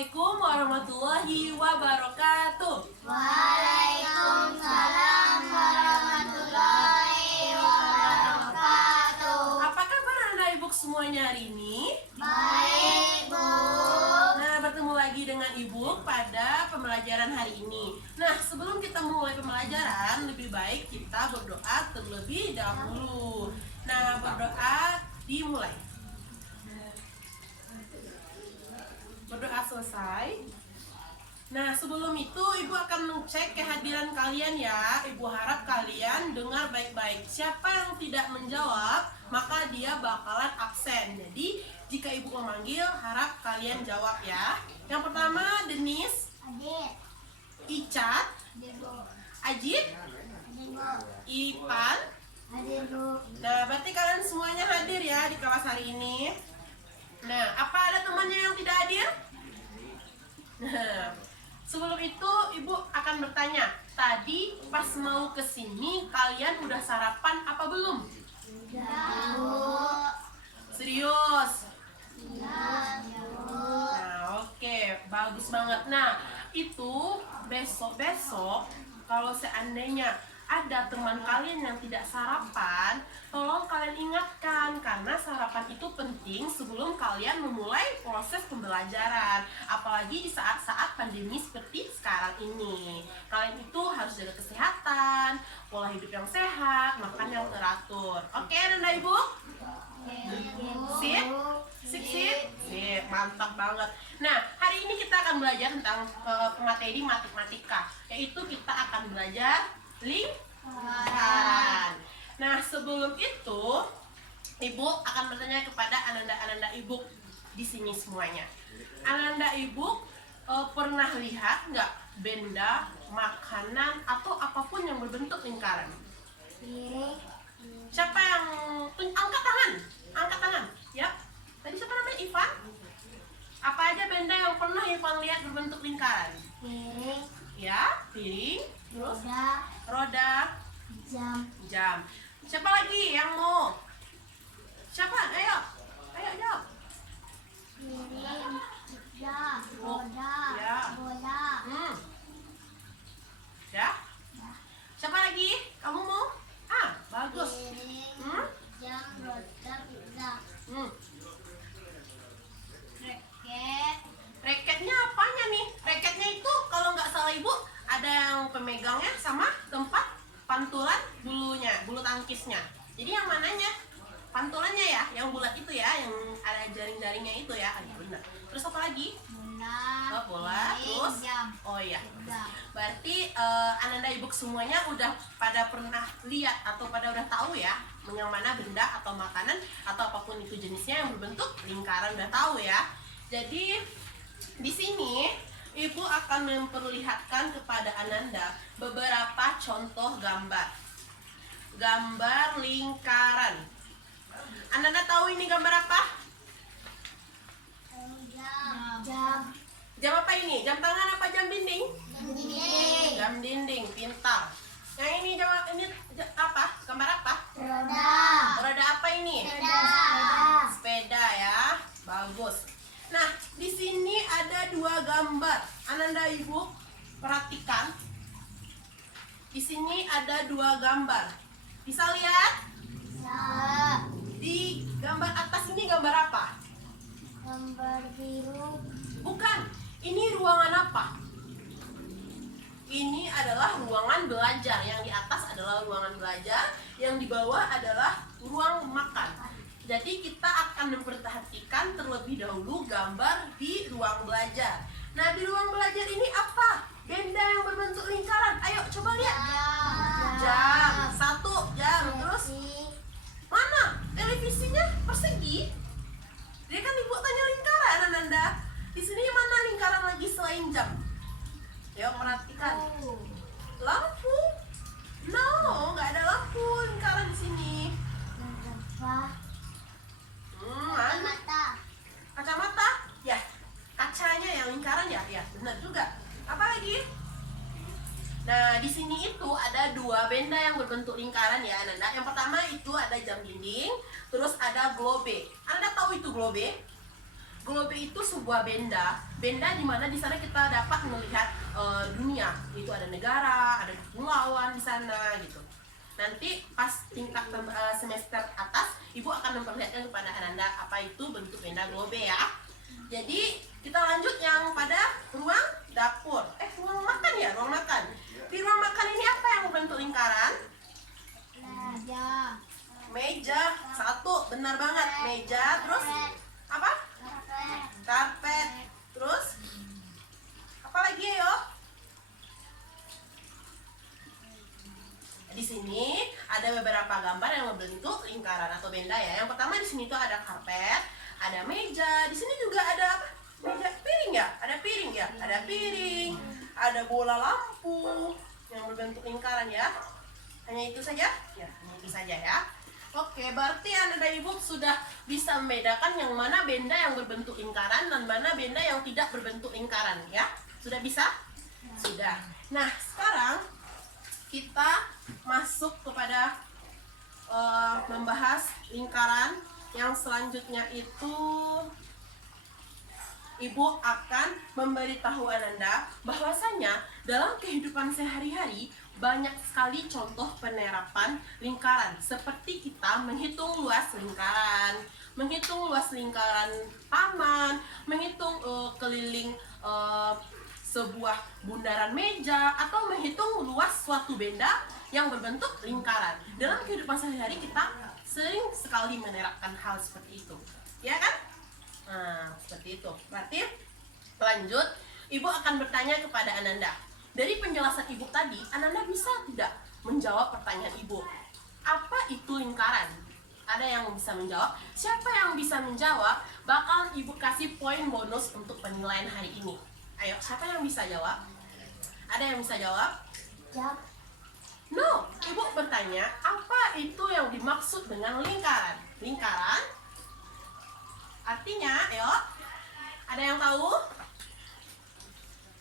Assalamualaikum warahmatullahi wabarakatuh. Waalaikumsalam warahmatullahi wabarakatuh. Apa kabar anak ibu semuanya hari ini? Baik, Bu. Nah, bertemu lagi dengan ibu pada pembelajaran hari ini. Nah, sebelum kita mulai pembelajaran, lebih baik kita berdoa terlebih dahulu. Nah, berdoa dimulai. Berdoa selesai. Nah, sebelum itu ibu akan mengecek kehadiran kalian ya. Ibu harap kalian dengar baik-baik. Siapa yang tidak menjawab, maka dia bakalan absen. Jadi, jika ibu memanggil, harap kalian jawab ya. Yang pertama, Denis, Adik. Icat, Adik, Bu. Ajib, Adik, Bu. Ipan. Adik, Bu. Nah, berarti kalian semuanya hadir ya di kelas hari ini. Nah, apa ada temannya yang tidak hadir? Nah, sebelum itu ibu akan bertanya, tadi pas mau kesini kalian udah sarapan apa belum? Sudah, Bu. Serius? Sudah, Bu. Nah, oke, bagus banget. Nah, itu besok-besok kalau seandainya ada teman kalian yang tidak sarapan, tolong kalian ingatkan karena sarapan itu penting sebelum kalian memulai proses pembelajaran. Apalagi di saat-saat pandemi seperti sekarang ini. Kalian itu harus jaga kesehatan, pola hidup yang sehat, makan yang teratur. Oke, Nanda Ibu? Sip? Sip, mantap banget. Nah, hari ini kita akan belajar tentang materi matematika, yaitu kita akan belajar lingkaran. Nah, sebelum itu, Ibu akan bertanya kepada Ananda Ibu di sini semuanya. Ananda Ibu pernah lihat nggak benda, makanan, atau apapun yang berbentuk lingkaran? Siapa yang angkat tangan? Angkat tangan, ya. Tadi siapa namanya? Ivan? Apa aja benda yang pernah Ivan lihat berbentuk lingkaran? Piring. Ya, piring. Terus roda, Jam. Siapa lagi yang mau? Siapa? Ayo jawab. Piring. Jam. Roda. Ya. Bola. Ya. Siapa lagi? Kamu mau? Bagus. Piring. Jam. Roda. Pizza. Raket. Raketnya apanya nih? Raketnya itu kalau nggak salah ibu ada yang pemegangnya sama tempat pantulan bulu tangkisnya. Jadi yang mananya? Pantulannya ya, yang bulat itu ya, yang ada jaring-jaringnya itu ya. Benar. Terus apa lagi? Bola. Terus? Jam. Oh iya. Jam. Berarti Ananda Ibu semuanya udah pada pernah lihat atau pada udah tahu ya yang mana benda atau makanan atau apapun itu jenisnya yang berbentuk lingkaran, udah tahu ya. Jadi di sini Ibu akan memperlihatkan kepada Ananda beberapa contoh gambar. Gambar lingkaran. Ananda tahu ini gambar apa? Jam. Jam apa ini? Jam tangan apa jam dinding? Dinding. Jam dinding, pintar. Yang ini apa? Gambar apa? Roda. Roda apa ini? Sepeda. Sepeda ya. Bagus. Nah, di sini ada dua gambar. Ananda Ibu perhatikan. Di sini ada dua gambar. Bisa lihat? Bisa. Di gambar atas ini gambar apa? Gambar biru. Bukan. Ini ruangan apa? Ini adalah ruangan belajar. Yang di atas adalah ruangan belajar, yang di bawah adalah ruang makan. Jadi kita akan memperhatikan terlebih dahulu gambar di ruang belajar. Nah, di ruang belajar ini apa? Benda yang berbentuk lingkaran. Ayo coba lihat. Jam. Satu jam. Terus mana? Televisinya persegi. Dia kan Ibu tanya lingkaran, Ananda. Di sini mana lingkaran lagi selain jam? Ayo perhatikan. Lampu? No, nggak ada lampu lingkaran di sini. Mata. Kacamata? Ya, kacanya yang lingkaran ya? Ya, benar juga. Apa lagi? Nah, di sini itu ada dua benda yang berbentuk lingkaran ya, Ananda. Yang pertama itu ada jam dinding, terus ada globe. Anda tahu itu globe? Globe itu sebuah benda di mana di sana kita dapat melihat dunia. Itu ada negara, ada kepulauan di sana gitu. Nanti pas tingkat semester atas, Ibu akan memperlihatkan kepada Ananda apa itu bentuk benda globe ya. Jadi kita lanjut yang pada ruang dapur. Ruang makan ya, ruang makan. Di ruang makan ini apa yang berbentuk lingkaran? Meja. Meja, satu, benar banget. Meja, terus apa? Karpet. Terus apa lagi yo? Di sini ada beberapa gambar yang berbentuk lingkaran atau benda ya. Yang pertama di sini tuh ada karpet, ada meja. Di sini juga ada apa? Meja piring ya? Ada piring ya? Ada piring. Ada bola lampu yang berbentuk lingkaran ya. Hanya itu saja? Ya, hanya itu saja ya. Oke, berarti Anda dan Ibu sudah bisa membedakan yang mana benda yang berbentuk lingkaran dan mana benda yang tidak berbentuk lingkaran ya. Sudah bisa? Sudah. Nah, sekarang kita masuk kepada membahas lingkaran. Yang selanjutnya itu Ibu akan memberitahu Ananda bahwasanya dalam kehidupan sehari-hari banyak sekali contoh penerapan lingkaran, seperti kita menghitung luas lingkaran taman, menghitung keliling sebuah bundaran meja, atau menghitung luas suatu benda yang berbentuk lingkaran. Dalam kehidupan sehari-hari kita sering sekali menerapkan hal seperti itu, ya kan? Nah, seperti itu. Berarti lanjut, Ibu akan bertanya kepada Ananda. Dari penjelasan Ibu tadi, Ananda bisa tidak menjawab pertanyaan Ibu? Apa itu lingkaran? Ada yang bisa menjawab? Siapa yang bisa menjawab, bakal Ibu kasih poin bonus untuk penilaian hari ini. Ayo, siapa yang bisa jawab? Ada yang bisa jawab? Jawab. No, Ibu bertanya, apa itu yang dimaksud dengan lingkaran? Lingkaran artinya, ayo, ada yang tahu?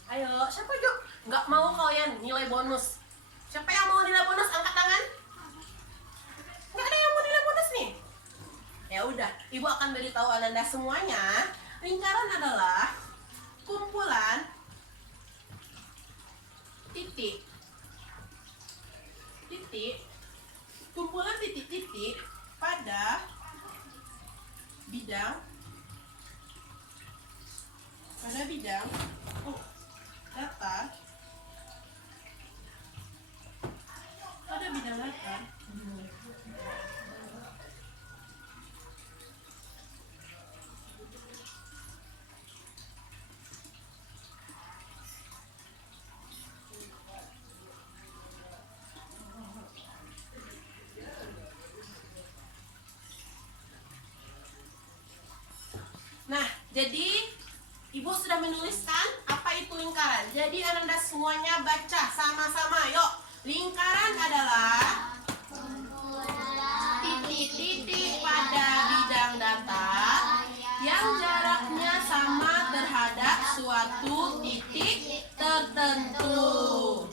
Ayo, siapa yuk? Nggak mau kalian nilai bonus. Siapa yang mau nilai bonus? Angkat tangan. Nggak ada yang mau nilai bonus nih. Ya udah, Ibu akan beritahu Ananda semuanya. Lingkaran adalah kumpulan titik, kumpulan titik-titik pada bidang datar, Nah, jadi Ibu sudah menuliskan apa itu lingkaran. Jadi Ananda semuanya baca sama-sama. Yuk, lingkaran adalah titik-titik pada bidang datar yang jaraknya sama terhadap suatu titik tertentu.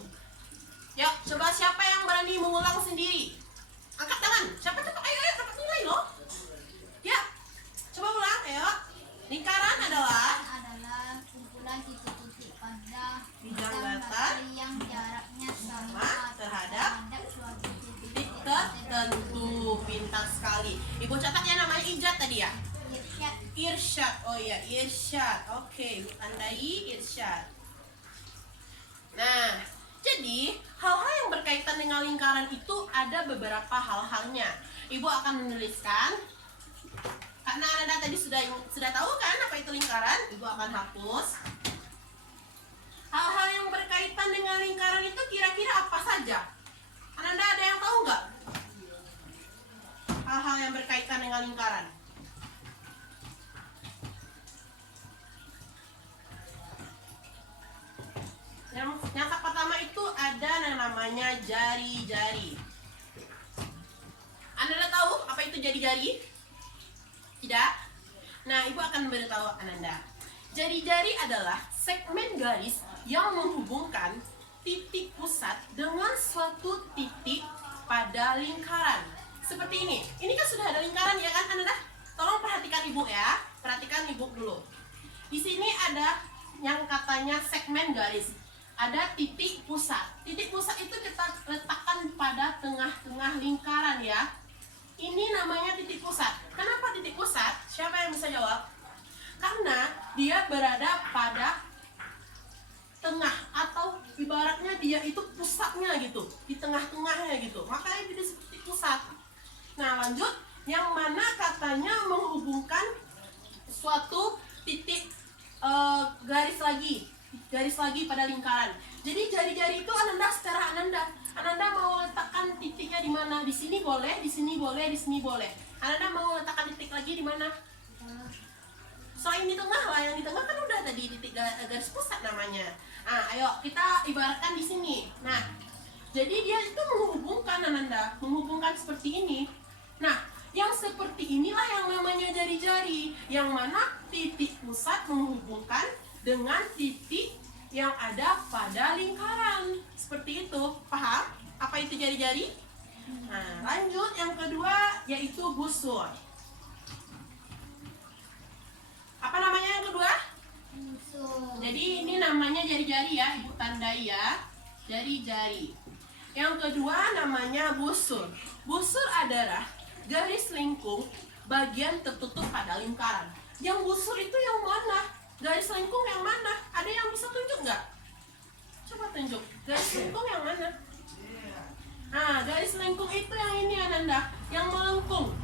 Yuk, coba siapa yang berani mengulang sendiri? Angkat tangan. Siapa cepat? Ayo, dapat nilai loh. Ya, coba ulang. Ayo. Lingkaran adalah kumpulan titik-titik pada bidang datar yang jaraknya sama terhadap suatu titik tertentu. Pintar sekali. Ibu catat ya, namanya Ijat tadi ya? Irsyad. Oh iya, Irsyad. Oke, andai Irsyad. Nah, jadi hal-hal yang berkaitan dengan lingkaran itu ada beberapa hal-halnya. Ibu akan menuliskan. Karena Ananda tadi sudah tahu kan apa itu lingkaran, Ibu akan hapus. Hal-hal yang berkaitan dengan lingkaran itu kira-kira apa saja? Ananda ada yang tahu nggak? Hal-hal yang berkaitan dengan lingkaran. Yang pertama itu ada yang namanya jari-jari. Ananda tahu apa itu jari-jari? Tidak? Nah, Ibu akan memberitahu Ananda. Jari-jari adalah segmen garis yang menghubungkan titik pusat dengan suatu titik pada lingkaran. Seperti ini. Ini kan sudah ada lingkaran ya kan Ananda? Tolong perhatikan Ibu ya. perhatikan ibu dulu. Di sini ada yang katanya segmen garis. Ada titik pusat. Titik pusat itu kita letakkan pada tengah-tengah lingkaran ya. Ini namanya titik pusat. Kenapa titik pusat? Siapa yang bisa jawab? Karena dia berada pada tengah, atau ibaratnya dia itu pusatnya gitu, di tengah-tengahnya gitu. Makanya dia disebut titik pusat. Nah, lanjut, yang mana katanya menghubungkan suatu titik garis lagi pada lingkaran. Jadi jari-jari itu Ananda secara Ananda mau letakkan titiknya di mana? Di sini boleh, di sini boleh, di sini boleh. Ananda mau letakkan titik lagi di mana? Selain di tengah lah, yang di tengah kan udah tadi titik garis pusat namanya. Nah, ayo kita ibaratkan di sini. Nah, jadi dia itu menghubungkan Ananda, menghubungkan seperti ini. Nah, yang seperti inilah yang namanya jari-jari, yang mana titik pusat menghubungkan dengan titik yang ada pada lingkaran. Seperti itu, paham? Apa itu jari-jari? Nah, lanjut yang kedua yaitu busur. Apa namanya yang kedua? Busur. Jadi ini namanya jari-jari ya, ibu tandai ya. Jari-jari. Yang kedua namanya busur. Busur adalah garis lengkung bagian tertutup pada lingkaran. Yang busur itu yang mana? Garis lengkung yang mana? Ada yang bisa tunjuk nggak? Coba tunjuk. Garis lengkung yang mana? Nah, garis lengkung itu yang ini Ananda, yang melengkung,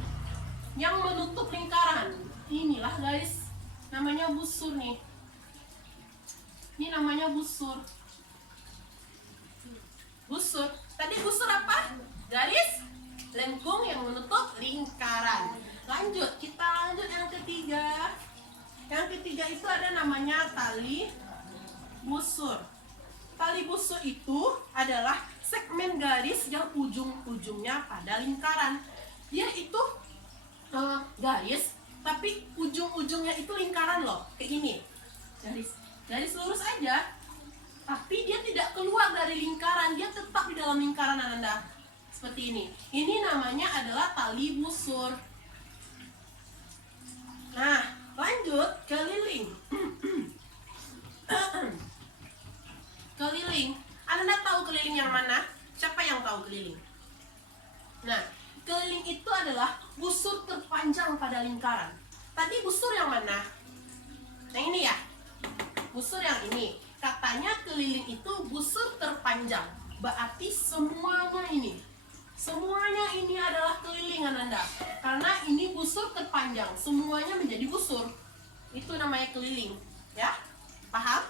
yang menutup lingkaran. Inilah garis, namanya busur nih. Ini namanya busur. Busur. Tadi busur apa? Garis lengkung yang menutup lingkaran. Lanjut, kita lanjut yang ketiga. Yang ketiga itu ada namanya tali busur. Tali busur itu adalah segmen garis yang ujung-ujungnya pada lingkaran. Dia itu garis, tapi ujung-ujungnya itu lingkaran loh, kayak gini. Garis lurus aja, tapi dia tidak keluar dari lingkaran, dia tetap di dalam lingkaran Ananda. Seperti ini. Ini namanya adalah tali busur. Nah, lanjut keliling. Keliling. Anda tahu keliling yang mana? Siapa yang tahu keliling? Nah, keliling itu adalah busur terpanjang pada lingkaran. Tadi busur yang mana? Yang ini ya? Busur yang ini. Katanya keliling itu busur terpanjang. Berarti semuanya ini. Semuanya ini adalah keliling Ananda. Karena ini busur terpanjang, semuanya menjadi busur. Itu namanya keliling, ya? Paham?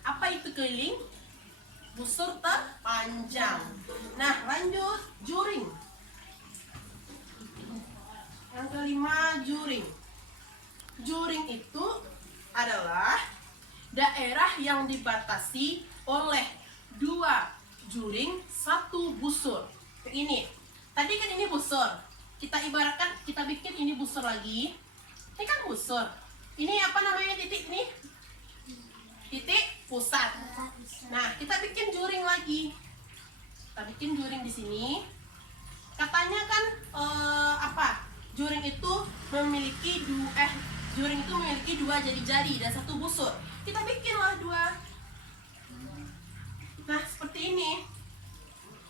Apa itu keliling? Busur terpanjang. Nah, lanjut juring. Yang kelima, juring. Juring itu adalah daerah yang dibatasi oleh dua juring, satu busur. Ini tadi kan ini busur, kita ibaratkan, kita bikin ini busur lagi. Ini kan busur, ini apa namanya titik nih? Titik pusat. Nah, kita bikin juring lagi. Kita bikin juring di sini. Katanya kan apa? Juring itu memiliki dua jari-jari dan satu busur. Kita bikinlah dua. Nah, seperti ini.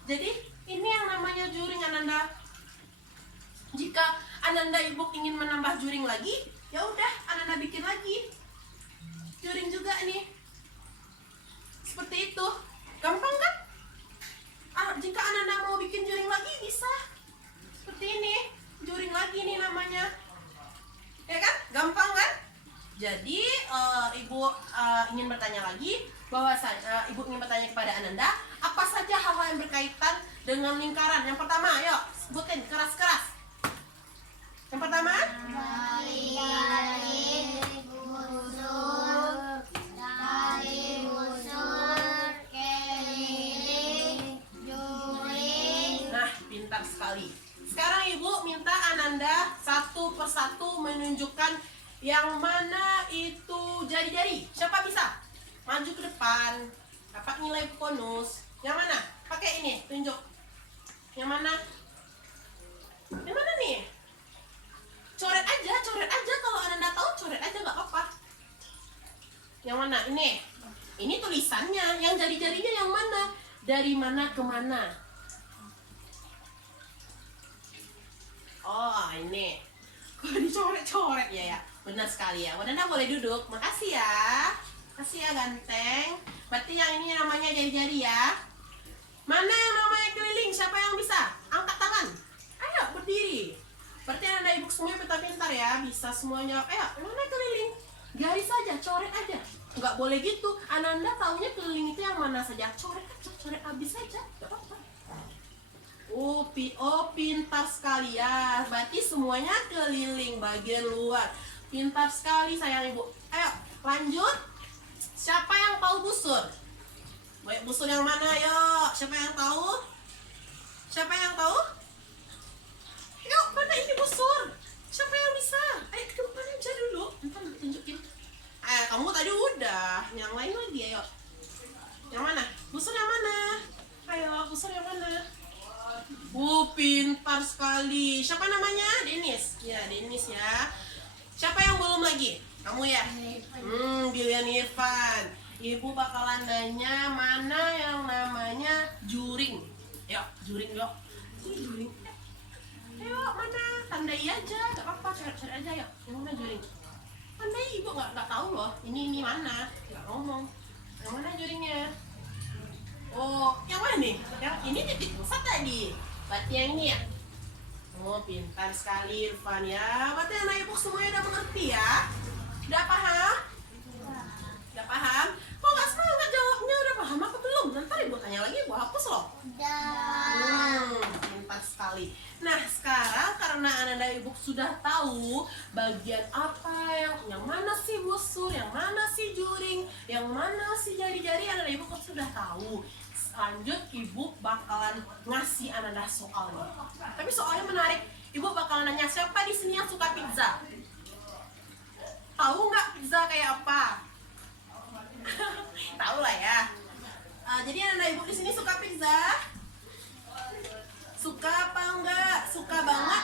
Jadi ini yang namanya juring Ananda. Jika Ananda ibu ingin menambah juring lagi, ya udah Ananda bikin lagi juring juga nih. Seperti itu. Gampang kan? Jika Ananda mau bikin juring lagi bisa. Seperti ini. Juring lagi nih namanya. Ya kan? Gampang kan? Jadi ibu ingin bertanya lagi, ibu ingin bertanya kepada Ananda, apa saja hal-hal yang berkaitan dengan lingkaran. Yang pertama, ayo sebutin keras-keras. Yang pertama, Tali busur, keliling, juring. nah pintar sekali. Sekarang ibu minta Ananda satu persatu menunjukkan yang mana itu jari-jari. Siapa bisa? Maju ke depan, dapat nilai bonus. Yang mana? Pakai ini, tunjuk. Yang mana? Yang mana nih? Coret aja kalau Anda tahu coret aja nggak apa-apa. Yang mana? Ini tulisannya, yang jari-jarinya yang mana? Dari mana ke mana? Oh, ini. Kok dicoret-coret ya? Benar sekali ya. Anda boleh duduk. Makasih ya. Makasih ya ganteng. Berarti yang ini namanya jari-jari ya. Mana yang namanya keliling? Siapa yang bisa? Angkat tangan. Ayo berdiri. Berarti Anda ibu semuanya pintar-pintar ya. Bisa semuanya. Ayo, mana keliling? Garis saja, coret aja. Nggak boleh gitu. Ananda taunya keliling itu yang mana saja. Coret aja, coret habis saja. Nggak apa-apa. Oh, pintar sekali ya. Berarti semuanya keliling bagian luar. Pintar sekali sayang ibu. Ayo, lanjut. Siapa yang tahu busur? Baik, busur yang mana? Ayo, siapa yang tahu? Siapa yang tahu? Yuk, mana ini busur? Siapa yang bisa? Ayo ke depan aja dulu. Ntar tunjukin. Kamu tadi udah. Yang lain lagi, ayo. Yang mana? Busur yang mana? Ayo, busur yang mana? Pintar sekali. Siapa namanya? Denis. Ya, Denis ya. Siapa yang belum lagi? Kamu ya? Bilian Irfan. Ibu bakalan nanya mana yang namanya juring. Yuk, juring yuk. Ini juring. Ayo, mana? Tandai aja. Gak apa-apa, cari aja yuk. Yang mana juring? Tandai, ibu gak tahu loh. Ini mana? Gak ngomong. Yang mana juringnya? Oh, yang mana nih? Yang ini titik pusat tadi. Berarti yang ini ya? Oh, pintar sekali Irfan ya. Berarti anak ibu semuanya udah mengerti ya? Udah paham? Udah paham? Kok nggak semangat jawabnya? Udah paham apa belum? Nanti ibu tanya lagi, ibu hapus loh. Pintar sekali. Nah, sekarang karena anak ibu sudah tahu bagian apa yang mana sih busur, yang mana sih juring, yang mana sih jari-jari, anak ibu sudah tahu. Lanjut, ibu bakalan ngasih Ananda soalnya. Tapi soalnya menarik. Ibu bakalan nanya siapa di sini yang suka pizza? Tahu nggak pizza kayak apa? Tahu lah ya. Jadi Ananda ibu di sini suka pizza? Suka apa enggak? Suka banget.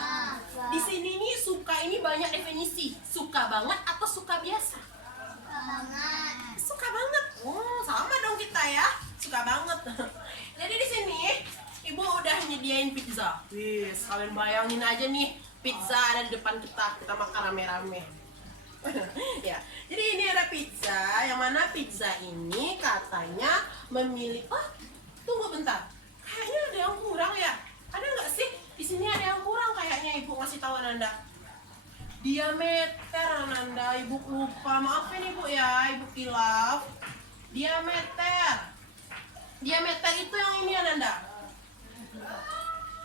Di sini nih suka ini banyak definisi. Suka banget atau suka biasa? Suka banget. Oh, sama dong kita ya. Suka banget. Jadi di sini ibu udah nyediain pizza. Wis, kalian bayangin aja nih, pizza ada di depan kita makan rame-rame. Ya, jadi ini ada pizza. Yang mana pizza ini katanya memilih. Oh, tunggu bentar. Kayaknya ada yang kurang ya. Ada nggak sih? Di sini ada yang kurang kayaknya ibu ngasih tahu Ananda. Diameter Ananda, ibu lupa. Maafin ibu ya, ibu kilaf. Diameter. Diameter itu yang ini Ananda.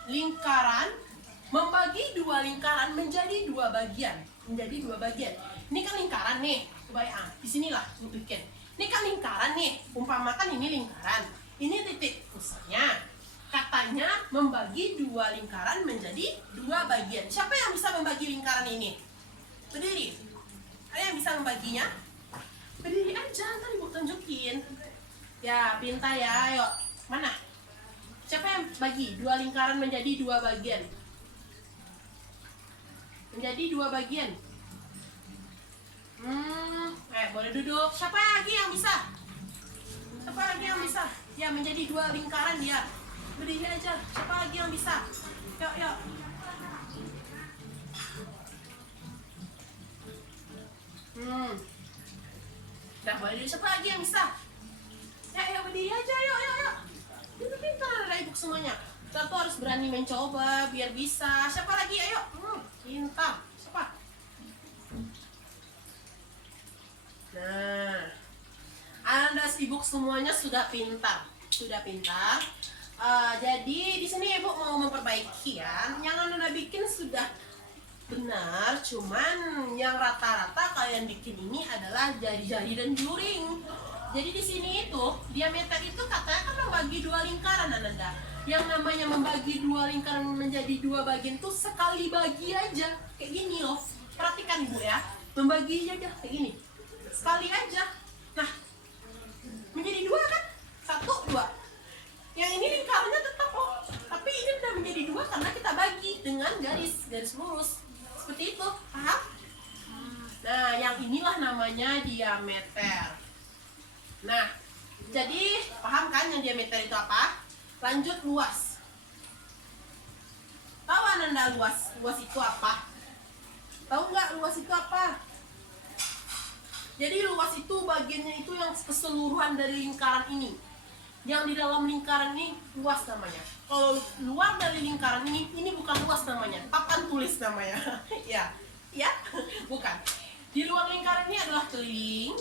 Lingkaran membagi dua lingkaran menjadi dua bagian. Menjadi dua bagian. Ini kan lingkaran nih. Coba ya, di sinilah lu bikin. Ini kan lingkaran nih. Umpamakan ini lingkaran. Ini titik pusatnya. Katanya membagi dua lingkaran menjadi dua bagian. Siapa yang bisa membagi lingkaran ini? Berdiri. Ada yang bisa membaginya? Berdiri aja, ntar ibu tunjukin. Ya, pintar ya, ayo. Mana? Siapa yang bagi dua lingkaran menjadi dua bagian? Menjadi dua bagian. Boleh duduk. Siapa lagi yang bisa? Siapa lagi yang bisa? Ya, menjadi dua lingkaran dia. Berdiri aja. Siapa lagi yang bisa? Yuk, yuk. Udah, boleh duduk. Siapa lagi yang bisa? Ya, berdiri aja, yuk. Itu pintar ada ibu semuanya. Kita tuh harus berani mencoba biar bisa. Siapa lagi? Ayo. Pintar. Siapa? Nah, Anda ibu semuanya sudah pintar. Sudah pintar. Jadi di sini ibu mau memperbaiki ya. Yang Anda bikin sudah benar, cuman yang rata-rata kalian bikin ini adalah jari-jari dan juring. Jadi di sini itu diameter itu katanya kan membagi dua lingkaran Ananda. Yang namanya membagi dua lingkaran menjadi dua bagian tuh sekali bagi aja kayak gini loh. Perhatikan ibu ya, membagi aja kayak gini. Sekali aja. Nah, menjadi dua kan? Satu, dua. Yang ini lingkarannya tetap tapi ini udah menjadi dua karena kita bagi dengan garis lurus seperti itu. Nah, jadi paham kan yang diameter itu apa? Lanjut luas. Tahu Ananda luas? Luas itu apa? Tahu nggak luas itu apa? Jadi luas itu bagiannya itu yang keseluruhan dari lingkaran ini. Yang di dalam lingkaran ini luas namanya. Kalau luar dari lingkaran ini bukan luas namanya. Papan tulis namanya. Ya, ya, bukan. Di luar lingkaran ini adalah keliling.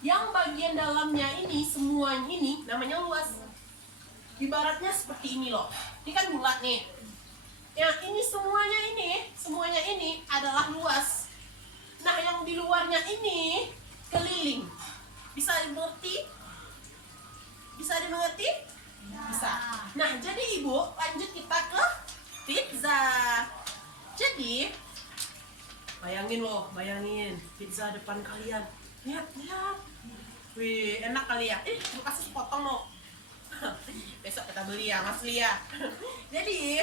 Yang bagian dalamnya ini semuanya ini namanya luas. Ibaratnya seperti ini loh. Ini kan bulat nih. Yang ini semuanya ini adalah luas. Nah, yang di luarnya ini keliling. Bisa dimengerti? Bisa dimengerti? Bisa. Nah, jadi Ibu, lanjut kita ke pizza. Jadi, bayangin pizza depan kalian. Lihat. Wih, enak kali ya. Lu kasih sepotong loh. Besok kita beli ya, Mas Lia. Jadi,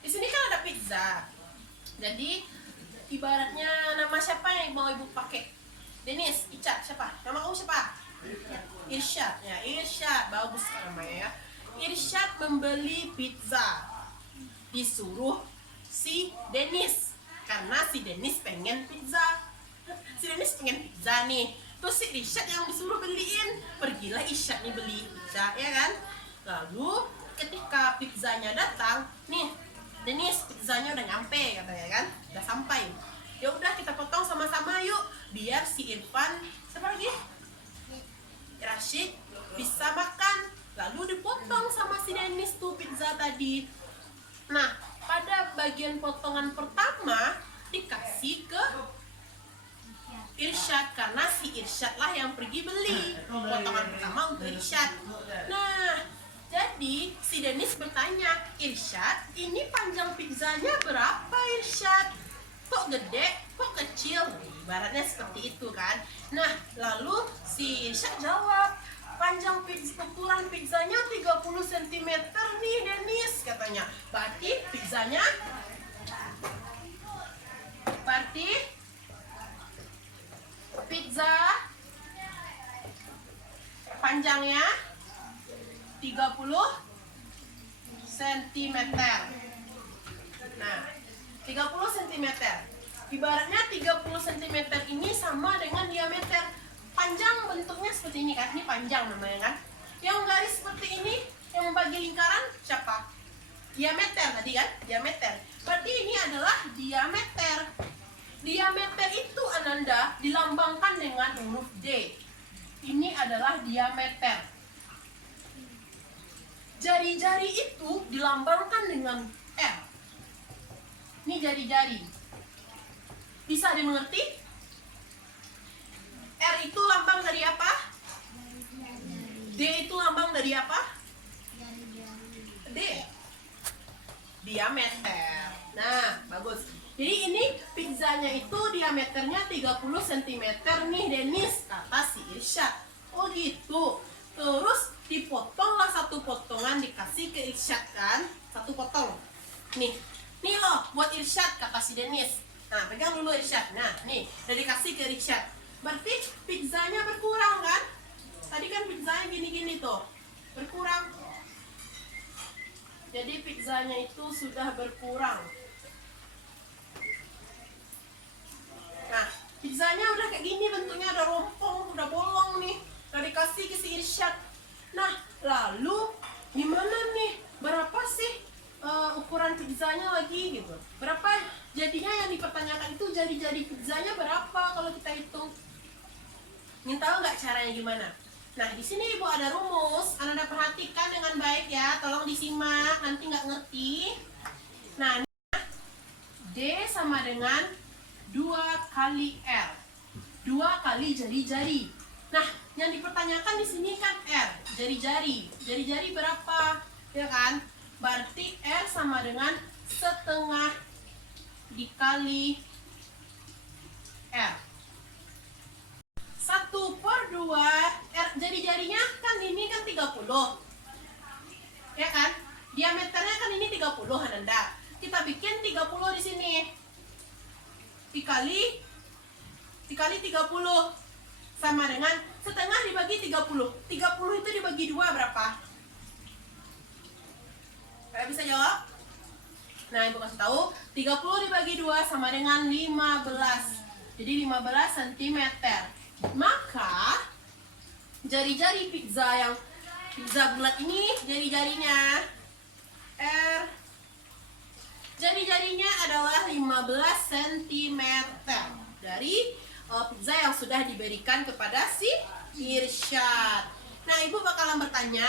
di sini kan ada pizza. Jadi, ibaratnya nama siapa yang mau Ibu pakai? Denis, Icat, siapa? Nama kamu siapa? Irsyad. Ya, Irsyad. Bagus namanya ya. Irsyad membeli pizza. Disuruh si Denis. Karena si Denis pengen pizza. Si Denis pengen pizza nih. Terus si Irsyad yang disuruh beliin. Pergilah Irsyad nih beli pizza, ya kan? Lalu ketika pizzanya datang, nih Denis, pizzanya udah nyampe katanya kan? Udah sampai. Ya udah kita potong sama-sama yuk, biar si Irfan, siapa lagi? Rashid bisa makan. Lalu dipotong sama si Denis tuh pizza tadi. Nah, pada bagian potongan pertama dikasih ke Irsyad karena si Irsyad lah yang pergi beli potongan pertama untuk Irsyad. Nah, jadi si Denis bertanya, Irsyad, ini panjang pizzanya berapa Irsyad? Kok gede, kok kecil? Ibaratnya seperti itu kan. Nah, lalu si Irsyad jawab, panjang ukuran pizzanya 30 cm nih Denis katanya. Berarti pizza panjangnya 30 cm. Nah, 30 cm. Ibaratnya 30 cm ini sama dengan diameter. Panjang bentuknya seperti ini kan. Ini panjang namanya kan. Yang garis seperti ini yang membagi lingkaran siapa? Diameter tadi kan? Diameter. Berarti ini adalah diameter. Diameter itu Ananda dilambangkan dengan huruf D. Ini adalah diameter. Jari-jari itu dilambangkan dengan R. Ini jari-jari. Bisa dimengerti? R itu lambang dari apa? D itu lambang dari apa? D. Diameter. Nah, bagus. Jadi ini pizzanya itu diameternya 30 cm nih Denis, kata si Irsyad. Oh gitu. Terus dipotonglah satu potongan dikasih ke Irsyad kan? Satu potong. Nih loh buat Irsyad kata si Denis. Nah, pegang dulu Irsyad. Nah, nih udah dikasih ke Irsyad. Berarti pizzanya berkurang kan? Tadi kan pizzanya gini-gini tuh. Berkurang. Jadi pizzanya itu sudah berkurang. Nah, pizzanya udah kayak gini bentuknya, udah rompong, udah bolong nih. Udah dikasih ke si Irsyad. Nah, lalu gimana nih? Berapa sih ukuran pizzanya lagi gitu? Berapa jadinya yang dipertanyakan itu jadi pizzanya berapa kalau kita hitung? Ingin tahu nggak caranya gimana? Nah, di sini Ibu ada rumus. Anda perhatikan dengan baik ya. Tolong disimak, nanti nggak ngerti. Nah, D sama dengan 2 kali R. 2 kali jari-jari. Nah, yang dipertanyakan di sini kan R, jari-jari. Jari-jari berapa? Ya kan? Berarti R sama dengan setengah dikali R. 1/2 R, jari-jarinya kan ini kan 30. Ya kan? Diameternya kan ini 30 Ananda. Kita bikin 30 di sini. Dikali 30 sama dengan setengah dibagi 30. 30 itu dibagi 2 berapa? Kalian bisa jawab? Nah, Ibu kasih tahu, 30 dibagi 2 sama dengan 15. Jadi 15 cm. Maka jari-jari pizza bulat ini, jari-jarinya R, jari-jarinya adalah 15 cm dari pizza yang sudah diberikan kepada si Irsyad. Nah, Ibu bakalan bertanya,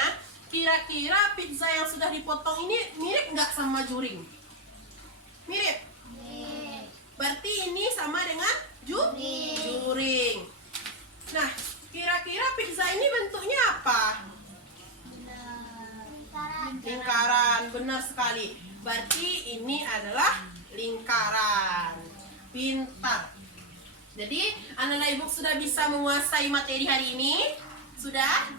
kira-kira pizza yang sudah dipotong ini mirip nggak sama juring? Mirip? Berarti ini sama dengan juring. Nah, kira-kira pizza ini bentuknya apa? Lingkaran, benar sekali. Berarti ini adalah lingkaran. Pintar. Jadi, anak-anak Ibu sudah bisa menguasai materi hari ini? Sudah?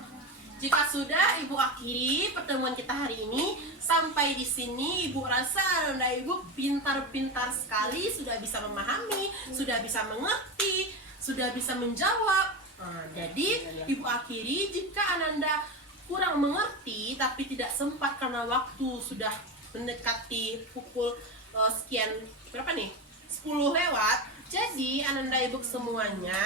Jika sudah, Ibu akhiri pertemuan kita hari ini. Sampai di sini, Ibu rasa anak-anak Ibu pintar-pintar sekali, sudah bisa memahami, sudah bisa mengerti, sudah bisa menjawab. Nah, jadi, Ibu akhiri jika Ananda kurang mengerti tapi tidak sempat karena waktu sudah mendekati pukul sekian, berapa nih? 10 lewat. Jadi Ananda Ibu semuanya,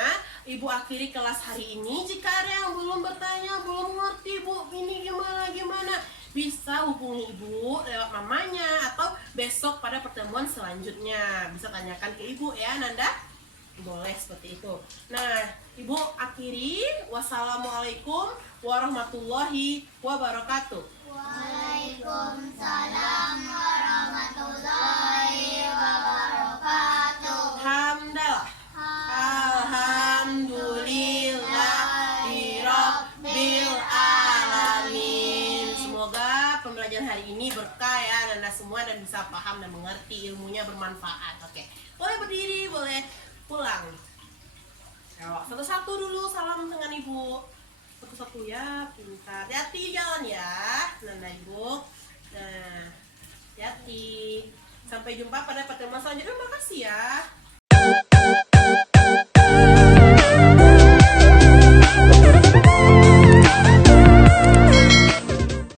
Ibu akhiri kelas hari ini. Jika ada yang belum bertanya, belum ngerti Bu, ini gimana, bisa hubungi Ibu lewat mamanya atau besok pada pertemuan selanjutnya. Bisa tanyakan ke Ibu ya Ananda. Boleh seperti itu. Nah, Ibu akhiri. Wassalamualaikum warahmatullahi wabarakatuh. Waalaikumsalam warahmatullahi wabarakatuh. Hamdalah. Alhamdulillahirabbil alamin. Semoga pembelajaran hari ini berkah ya Anda semua dan bisa paham dan mengerti, ilmunya bermanfaat. Oke. Boleh berdiri, boleh pulang. Ayo, satu-satu dulu salam dengan Ibu. Satu-satu ya, pintar. Hati-hati jalan ya, Nanda Ibu. Nah, hati-hati. Sampai jumpa pada pertemuan selanjutnya. Makasih ya.